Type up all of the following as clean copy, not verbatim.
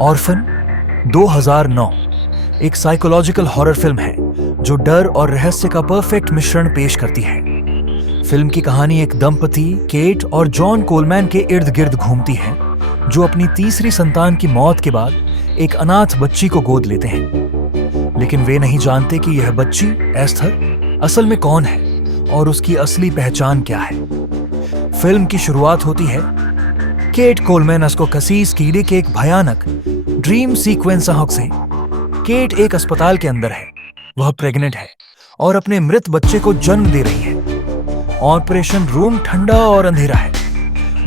Orphan 2009 एक psychological horror film है जो डर और रहस्य का परफेक्ट मिश्रण पेश करती है। फिल्म की कहानी एक दंपति केट और जॉन कोलमैन के इर्द गिर्द घूमती है जो अपनी तीसरी संतान की मौत के बाद एक अनाथ बच्ची को गोद लेते हैं, लेकिन वे नहीं जानते कि यह बच्ची एस्थर असल में कौन है और उसकी असली पहचान क्या है। फिल्म की शुरुआत होती है केट कोलमैन को कसीस कीड़े के एक भयानक ड्रीम सीक्वेंस से। केट एक अस्पताल के अंदर है, वह प्रेग्नेंट है और अपने मृत बच्चे को जन्म दे रही है। ऑपरेशन रूम ठंडा और अंधेरा है,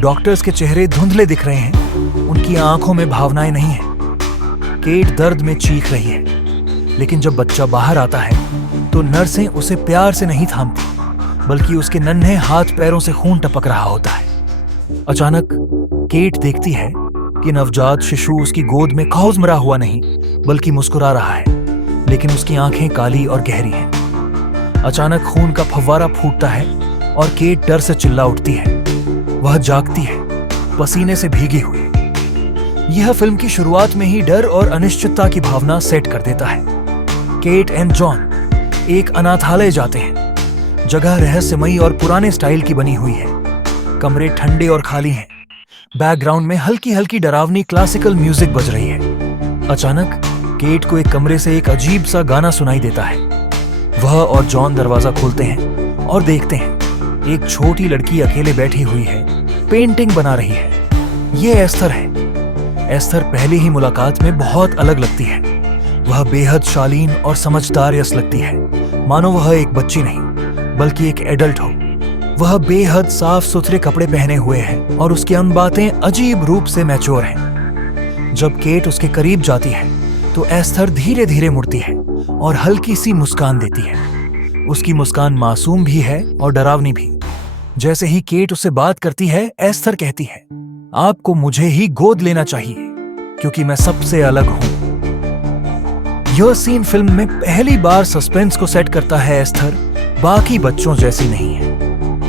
डॉक्टर्स के चेहरे धुंधले दिख रहे हैं, उनकी आंखों में भावनाएं नहीं है। केट दर्द में चीख रही है, लेकिन जब बच्चा बाहर आता है तो नर्सें उसे प्यार से नहीं थामती, बल्कि उसके नन्हे हाथ पैरों से खून टपक रहा होता है। अचानक केट देखती है कि नवजात शिशु उसकी गोद में खौज मरा हुआ नहीं बल्कि मुस्कुरा रहा है, लेकिन उसकी आंखें काली और गहरी हैं। अचानक खून का फव्वारा फूटता है और केट डर से चिल्ला उठती है। वह जागती है, पसीने से भीगी हुई। यह फिल्म की शुरुआत में ही डर और अनिश्चितता की भावना सेट कर देता है। केट एंड जॉन एक अनाथालय जाते हैं। जगह रहस्यमयी और पुराने स्टाइल की बनी हुई है। कमरे ठंडे और खाली हैं। बैकग्राउंड में हल्की हल्की डरावनी क्लासिकल म्यूजिक बज रही है। अचानक केट को एक कमरे से एक अजीब सा गाना सुनाई देता है। वह और जॉन दरवाजा खोलते हैं और देखते हैं एक छोटी लड़की अकेले बैठी हुई है, पेंटिंग बना रही है। ये एस्थर है। एस्थर पहली ही मुलाकात में बहुत अलग लगती है। वह बेहद शालीन और समझदार यस लगती है, मानो वह एक बच्ची नहीं बल्कि एक एडल्ट हो। वह बेहद साफ सुथरे कपड़े पहने हुए है और उसकी अन्य बातें अजीब रूप से मैच्योर हैं। जब केट उसके करीब जाती है तो एस्थर धीरे धीरे मुड़ती है और हल्की सी मुस्कान देती है। उसकी मुस्कान मासूम भी है और डरावनी भी। जैसे ही केट उससे बात करती है, एस्थर कहती है, आपको मुझे ही गोद लेना चाहिए क्योंकि मैं सबसे अलग हूं। यह सीन फिल्म में पहली बार सस्पेंस को सेट करता है। एस्थर बाकी बच्चों जैसी नहीं है।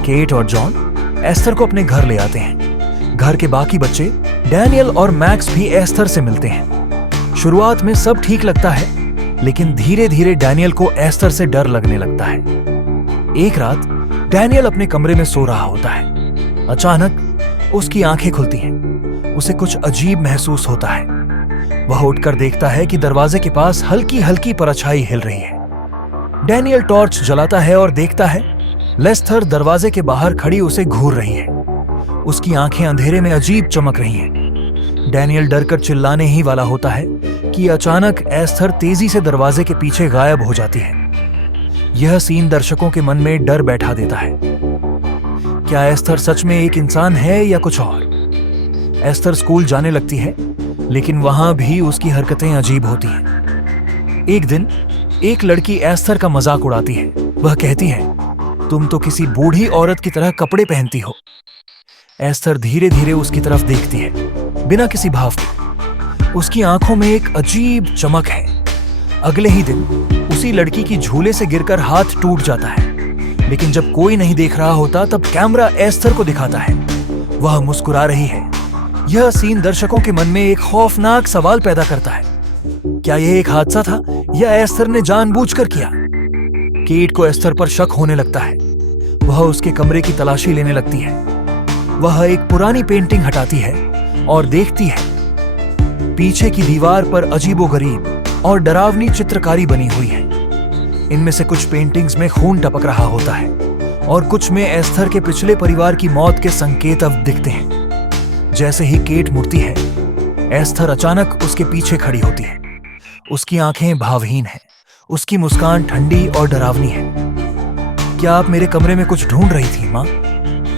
केट और जॉन एस्थर को अपने घर ले आते हैं। घर के बाकी बच्चे डैनियल और मैक्स भी एस्थर से मिलते हैं। शुरुआत में सब ठीक लगता है, लेकिन धीरे धीरे डैनियल को एस्थर से डर लगने लगता है। एक रात डैनियल अपने कमरे में सो रहा होता है। अचानक उसकी आंखें खुलती हैं। उसे कुछ अजीब महसूस होता है। वह उठकर देखता है कि दरवाजे के पास हल्की हल्की परछाई हिल रही है। डैनियल टॉर्च जलाता है और देखता है लेस्थर दरवाजे के बाहर खड़ी उसे घूर रही है। उसकी आंखें अंधेरे में अजीब चमक रही हैं। डैनियल डरकर चिल्लाने ही वाला होता है कि अचानक एस्थर तेजी से दरवाजे के पीछे गायब हो जाती है। यह सीन दर्शकों के मन में डर बैठा देता है। क्या एस्थर सच में एक इंसान है या कुछ और? एस्थर स्कूल जाने लगती है, लेकिन वहां भी उसकी हरकतें अजीब होती हैं। एक दिन एक लड़की एस्थर का मजाक उड़ाती है। वह कहती है, तुम तो किसी बूढ़ी औरत की तरह कपड़े पहनती हो। एस्थर धीरे धीरे उसकी तरफ देखती है, बिना किसी भाव के। उसकी आंखों में एक अजीब चमक है। अगले ही दिन उसी लड़की की झूले से गिरकर हाथ टूट जाता है, लेकिन जब कोई नहीं देख रहा होता तब कैमरा एस्थर को दिखाता है। वह मुस्कुरा रही है। यह सीन दर्शकों के मन में एक खौफनाक सवाल पैदा करता है। क्या यह एक हादसा था या एस्थर ने जानबूझकर किया? केट को एस्थर पर शक होने लगता है। वह उसके कमरे की तलाशी लेने लगती है। वह एक पुरानी पेंटिंग हटाती है और देखती है पीछे की दीवार पर अजीबोगरीब और डरावनी चित्रकारी बनी हुई है। इनमें से कुछ पेंटिंग्स में खून टपक रहा होता है और कुछ में एस्थर के पिछले परिवार की मौत के संकेत अब दिखते हैं। जैसे ही केट मुड़ती है, एस्थर अचानक उसके पीछे खड़ी होती है। उसकी आंखें भावहीन हैं। उसकी मुस्कान ठंडी और डरावनी है। क्या आप मेरे कमरे में कुछ ढूंढ रही थी, मां?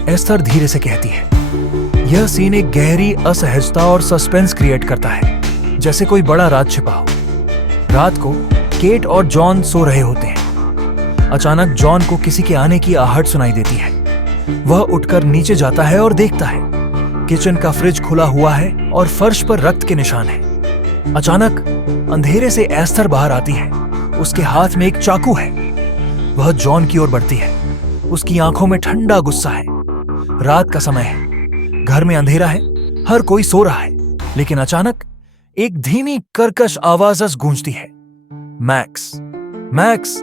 एस्थर धीरे से कहती है। यह सीन एक गहरी असहजता और सस्पेंस क्रिएट करता है, जैसे कोई बड़ा राज छिपा हो। रात को केट और जॉन सो रहे होते हैं। अचानक जॉन को किसी के आने की आहट सुनाई देती है। वह उठकर नीचे जाता है और देखता है किचन का फ्रिज खुला हुआ है और फर्श पर रक्त के निशान हैं। अचानक अंधेरे से एस्थर बाहर आती है। उसके हाथ में एक चाकू है। वह जॉन की ओर बढ़ती है। उसकी आंखों में ठंडा गुस्सा है। रात का समय है, घर में अंधेरा है, हर कोई सो रहा है, लेकिन अचानक एक धीमी कर्कश आवाज गूंजती है, मैक्स, मैक्स।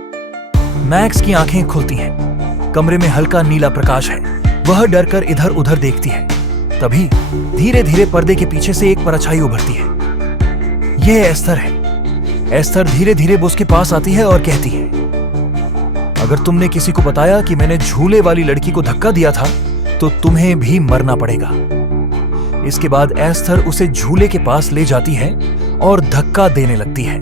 मैक्स की आंखें खुलती हैं। कमरे में हल्का नीला प्रकाश है। वह डरकर इधर उधर देखती है। तभी धीरे धीरे पर्दे के पीछे से एक परछाई उभरती है। यह एस्थर है। एस्थर धीरे धीरे उसके पास आती है और कहती है, अगर तुमने किसी को बताया कि मैंने झूले वाली लड़की को धक्का दिया था तो तुम्हें भी मरना पड़ेगा। इसके बाद एस्थर उसे झूले के पास ले जाती है और धक्का देने लगती है।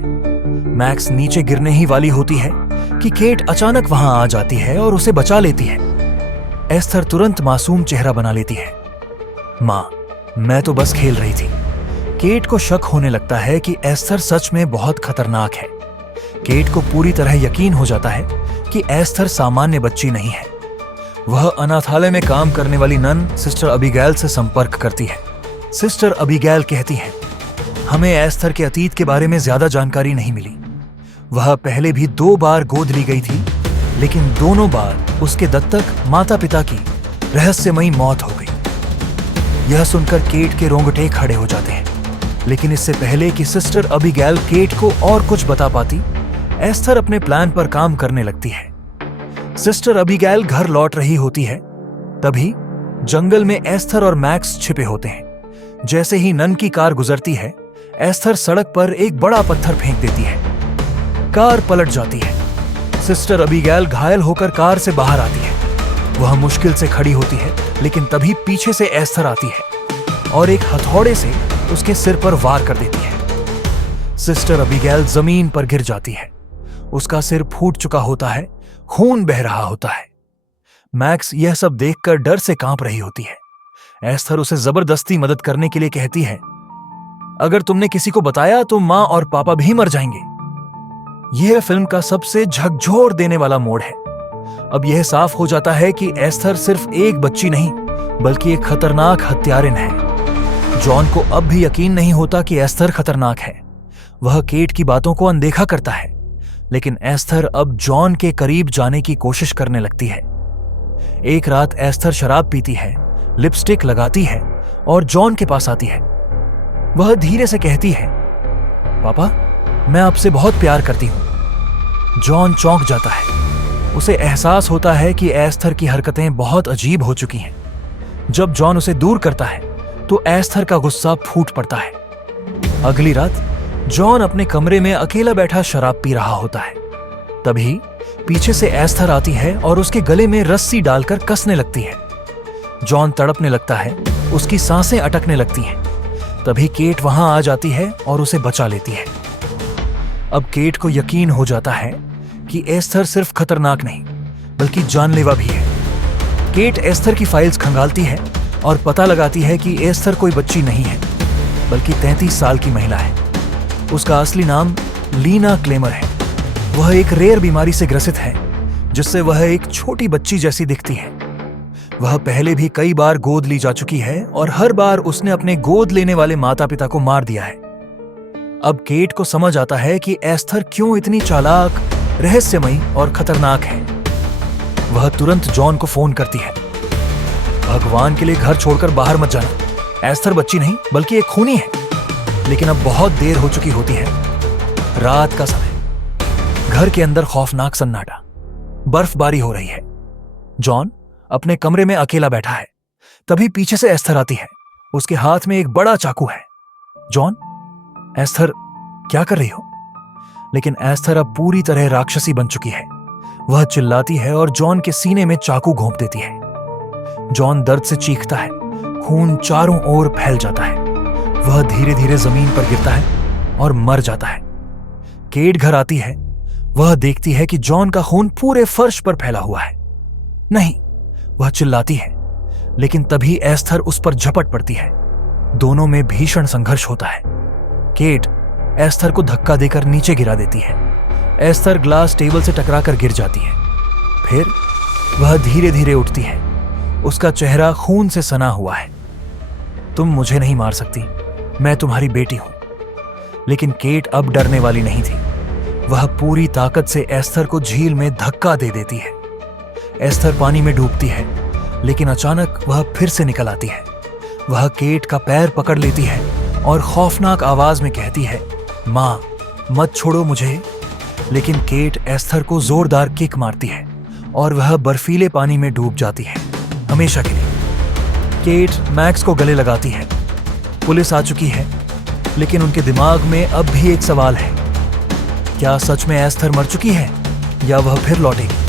मैक्स नीचे गिरने ही वाली होती है कि केट अचानक वहां आ जाती है और उसे बचा लेती है। एस्थर तुरंत मासूम चेहरा बना लेती है। मां, मैं तो बस खेल रही थी। केट को शक होने लगता है कि एस्थर सच में बहुत खतरनाक है। केट को पूरी तरह यकीन हो जाता है कि एस्थर सामान्य बच्ची नहीं है। वह अनाथालय में काम करने वाली नन सिस्टर अबीगैल से संपर्क करती है। सिस्टर अबीगैल कहती है, हमें एस्थर के अतीत के बारे में ज्यादा जानकारी नहीं मिली। वह पहले भी 2 बार गोद ली गई थी, लेकिन दोनों बार उसके दत्तक माता पिता की रहस्यमयी मौत हो गई। यह सुनकर केट के रोंगटे खड़े हो जाते हैं। लेकिन इससे पहले कि सिस्टर अबीगैल केट को और कुछ बता पाती, एस्थर अपने प्लान पर काम करने लगती है। सिस्टर अबीगैल घर लौट रही होती है। तभी जंगल में एस्थर और मैक्स छिपे होते हैं। जैसे ही नन की कार गुजरती है, एस्थर सड़क पर एक बड़ा पत्थर फेंक देती है। कार पलट जाती है। सिस्टर अबीगैल घायल होकर कार से बाहर आती है। वह मुश्किल से खड़ी होती है, लेकिन तभी पीछे से एस्थर आती है और एक हथौड़े से उसके सिर पर वार कर देती है। सिस्टर अबीगैल जमीन पर गिर जाती है। उसका सिर फूट चुका होता है, खून बह रहा होता है। मैक्स यह सब देखकर डर से कांप रही होती है। एस्थर उसे जबरदस्ती मदद करने के लिए कहती है, अगर तुमने किसी को बताया तो मां और पापा भी मर जाएंगे। यह फिल्म का सबसे झकझोर देने वाला मोड़ है। अब यह साफ हो जाता है कि एस्थर सिर्फ एक बच्ची नहीं, बल्कि एक खतरनाक हत्यारिन है। जॉन को अब भी यकीन नहीं होता कि एस्थर खतरनाक है। वह केट की बातों को अनदेखा करता है, लेकिन एस्थर अब जॉन के करीब जाने की कोशिश करने लगती है। एक रात एस्थर शराब पीती है, लिपस्टिक लगाती है और जॉन के पास आती है। वह धीरे से कहती है, पापा, मैं आपसे बहुत प्यार करती हूं। जॉन चौंक जाता है। उसे एहसास होता है कि एस्थर की हरकतें बहुत अजीब हो चुकी हैं। जब जॉन उसे दूर करता है तो एस्थर का गुस्सा फूट पड़ता है। अगली रात जॉन अपने कमरे में अकेला बैठा शराब पी रहा होता है। तभी पीछे से एस्थर आती है और उसके गले में रस्सी डालकर कसने लगती है। जॉन तड़पने लगता है, उसकी सांसें अटकने लगती हैं। तभी केट वहां आ जाती है और उसे बचा लेती है। अब केट को यकीन हो जाता है कि एस्थर सिर्फ खतरनाक नहीं, बल्कि जानलेवा भी है। केट एस्थर की फाइल्स खंगालती है और पता लगाती है कि एस्थर कोई बच्ची नहीं है, बल्कि 33 साल की महिला है। उसका असली नाम लीना क्लेमर है। वह एक रेयर बीमारी से ग्रसित है, जिससे वह एक छोटी बच्ची जैसी दिखती है। वह पहले भी कई बार गोद ली जा चुकी है और हर बार उसने अपने गोद लेने वाले माता पिता को मार दिया है। अब केट को समझ आता है कि एस्थर क्यों इतनी चालाक, रहस्यमयी और खतरनाक है। वह तुरंत जॉन को फोन करती है, भगवान के लिए घर छोड़कर बाहर मत जाना। एस्थर बच्ची नहीं, बल्कि एक खूनी है। लेकिन अब बहुत देर हो चुकी होती है। रात का समय। घर के अंदर खौफनाक सन्नाटा। बर्फबारी हो रही है। जॉन अपने कमरे में अकेला बैठा है। तभी पीछे से एस्थर आती है। उसके हाथ में एक बड़ा चाकू है। जॉन, एस्थर, क्या कर रही हो? लेकिन एस्थर अब पूरी तरह राक्षसी बन चुकी है। वह चिल्लाती है और जॉन के सीने में चाकू घोंप देती है। जॉन दर्द से चीखता है। खून चारों ओर फैल जाता है। वह धीरे धीरे जमीन पर गिरता है और मर जाता है। केट घर आती है। वह देखती है कि जॉन का खून पूरे फर्श पर फैला हुआ है। नहीं, वह चिल्लाती है, लेकिन तभी एस्थर उस पर झपट पड़ती है। दोनों में भीषण संघर्ष होता है। केट एस्थर को धक्का देकर नीचे गिरा देती है। एस्थर ग्लास टेबल से टकराकर गिर जाती है। फिर वह धीरे धीरे उठती है। उसका चेहरा खून से सना हुआ है। तुम मुझे नहीं मार सकती, मैं तुम्हारी बेटी हूं। लेकिन केट अब डरने वाली नहीं थी। वह पूरी ताकत से एस्थर को झील में धक्का दे देती है। एस्थर पानी में डूबती है, लेकिन अचानक वह फिर से निकल आती है। वह केट का पैर पकड़ लेती है और खौफनाक आवाज में कहती है, माँ मत छोड़ो मुझे। लेकिन केट एस्थर को जोरदार किक मारती है और वह बर्फीले पानी में डूब जाती है हमेशा के लिए। केट मैक्स को गले लगाती है। पुलिस आ चुकी है, लेकिन उनके दिमाग में अब भी एक सवाल है, क्या सच में एस्थर मर चुकी है या वह फिर लौटेगी?